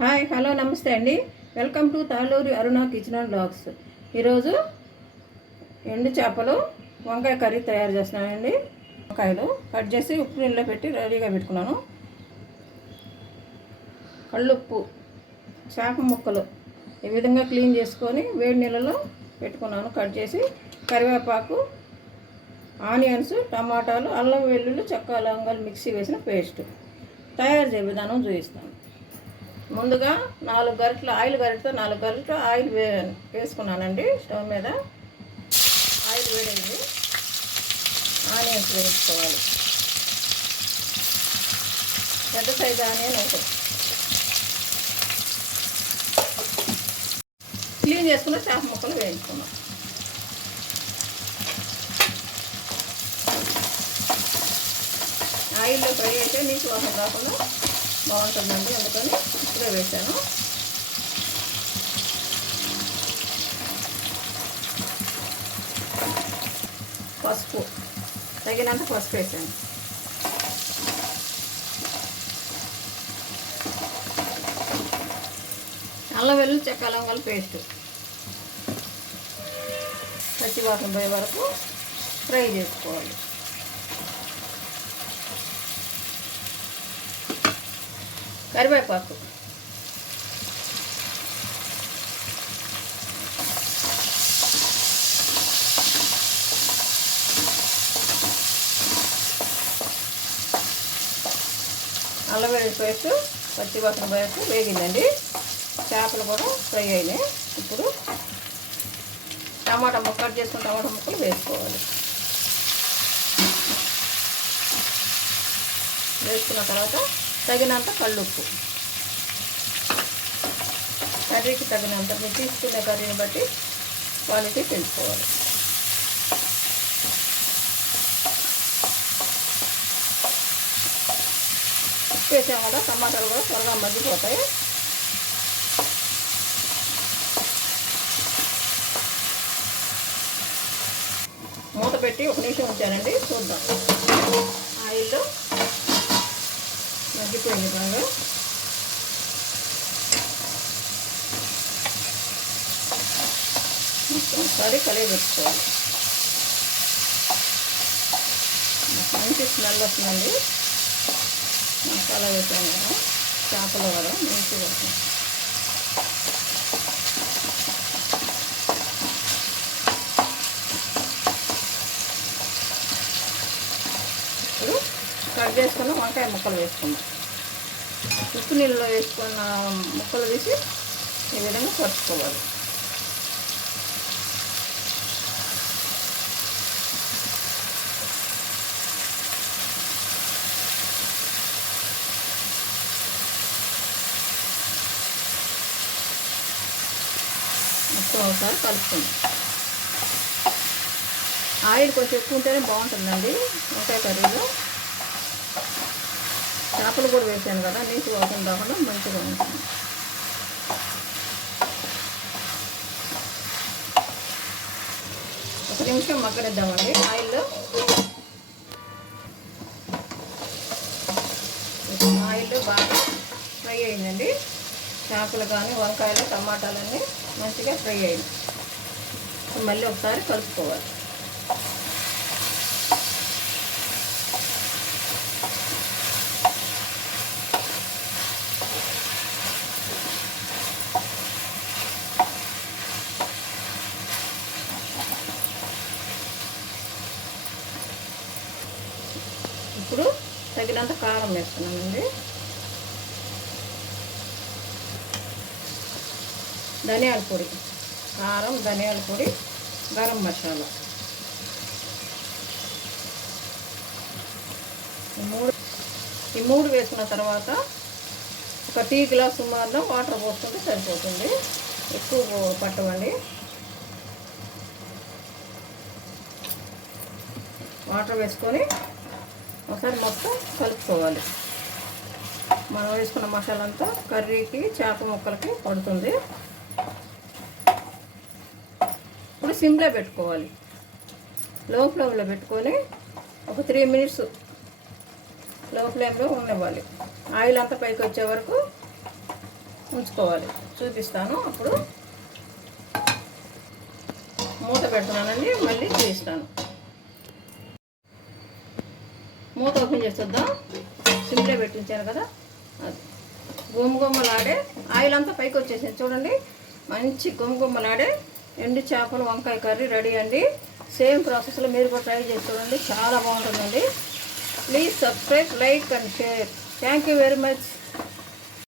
Hi hello నమస్తే అండి. Welcome to Taluri Aruna kitchen and blogs. ఈరోజు ఎండు చేపలు వంకాయ కర్రీ తయారు చేస్తున్నానండి. వంకాయలు కట్ చేసి ఉప్పు నీళ్ళలో పెట్టి రెడీగా పెట్టుకున్నాను. కళ్ళుప్పు చేప ముక్కలు ఈ విధంగా క్లీన్ చేసుకొని వేడి నీళ్ళలో పెట్టుకున్నాను. కట్ చేసి కరివేపాకు ఆనియన్స్ టమాటాలు అల్లం వెల్లుల్లి చెక్క లవంగాలు మిక్సీ వేసిన పేస్ట్ తయారు చేయ విధానం చూపిస్తాను. ముందుగా నాలుగు గరిటలు ఆయిల్ గరిటతో నాలుగు గరిటలు ఆయిల్ వే వేసుకున్నానండి స్టవ్ మీద. ఆయిల్ వేడైంది. ఆనియన్స్ వేసుకోవాలి. పెద్ద సైజు ఆనియన్ ఒకటి. క్లీన్ చేసుకున్న చేప ముక్కలు వేయించుకున్నాం. ఆయిల్లో ఫ్రై అయితే నీకు వాసన రాకుండా బాగుంటుందండి అందుకని ఇప్పుడే వేసాను. పసుపు తగినంత పసుపు వేసాను. అల్లం వెల్లుల్లి చెక్క వల్ల పేస్ట్. పచ్చివాసన పోయే వరకు ఫ్రై చేసుకోవాలి. కరివేపాకు. అల్లం వెల్లుల్లి పేస్ట్ పచ్చి వాసన వరకు వేగిందండి. చేపలు కూడా ఫ్రై అయినాయి. ఇప్పుడు టమాటా ముక్క కట్ చేసుకుని టమాటా ముక్కలు వేసుకోవాలి. వేసుకున్న తర్వాత తగినంత కళ్ళుప్పు. కర్రీకి తగినంత మీరు తీసుకునే కర్రీని బట్టి క్వాలిటీ తెలుసుకోవాలి వేసాం కదా టమాటాలు కూడా త్వరగా మగ్గిపోతాయి. మూత పెట్టి ఒక నిమిషం ఉంచానండి. చూద్దాం. ఆయిల్లో మగ్గిపోయింది బాగా. ఒకసారి కలిగి పెట్టుకోవాలి మంచి స్మెల్ వస్తుందండి. మసాలా వేసాను కదా చేపల వర మంచిగా వేసాను. ఇప్పుడు కట్ చేసుకున్న వంకాయ ముక్కలు వేసుకుందాం. ఉప్పు నీళ్ళలో వేసుకున్న ముక్కలు తీసి ఈ విధంగా పరుచుకోవాలి మొత్తం ఒకసారి కలుపుకోండి ఆయిల్ కొంచెం ఎక్కువ ఉంటేనే బాగుంటుందండి. వంకాయ కర్రీలో. చేపలు కూడా వేసాను కదా నీటి వాసన రాకుండా మంచిగా ఉంటుంది. ఒక నిమిషం మగ్గనిద్దామండి. ఆయిల్లో ఆయిల్ బాగా ఫ్రై అయిందండి. చేపలు కానీ వంకాయలు టమాటాలన్నీ మంచిగా ఫ్రై అయ్యాయి. మళ్ళీ ఒకసారి కలుపుకోవాలి. ఇప్పుడు తగినంత కారం వేస్తున్నామండి ధనియాల పొడి. కారం ధనియాల పొడి గరం మసాలా. ఈ మూడు ఈ మూడు వేసుకున్న తర్వాత ఒక టీ గ్లాస్ సుమారులో వాటర్ పోసుకుంటే సరిపోతుంది. ఎక్కువ పట్టవండి. వాటర్ వేసుకొని ఒకసారి మొత్తం కలుపుకోవాలి. మనం వేసుకున్న మసాలా అంతా కర్రీకి చేప ముక్కలకి పడుతుంది. ఇప్పుడు సిమ్లో పెట్టుకోవాలి. లో ఫ్లేమ్లో పెట్టుకొని ఒక త్రీ మినిట్స్లో ఫ్లేమ్లో ఉండనివ్వాలి. ఆయిల్ అంతా పైకి వచ్చే వరకు ఉంచుకోవాలి. చూపిస్తాను. అప్పుడు మూత పెడుతున్నానండి. మళ్ళీ చూపిస్తాను మూత ఓపెన్ చేసేద్దాం. సిమ్లో పెట్టించాను కదా. అది. గుమ్మగుమ్మలాడే ఆయిల్ అంతా పైకి వచ్చేసింది. చూడండి. మంచి గుమ్మగుమ్మలాడే ఎండు చేపలు వంకాయ కర్రీ రెడీ అండి. సేమ్ ప్రాసెస్లో మీరు కూడా ట్రై చేసి చూడండి. చాలా బాగుంటుందండి. Please subscribe like and share. Thank you very much.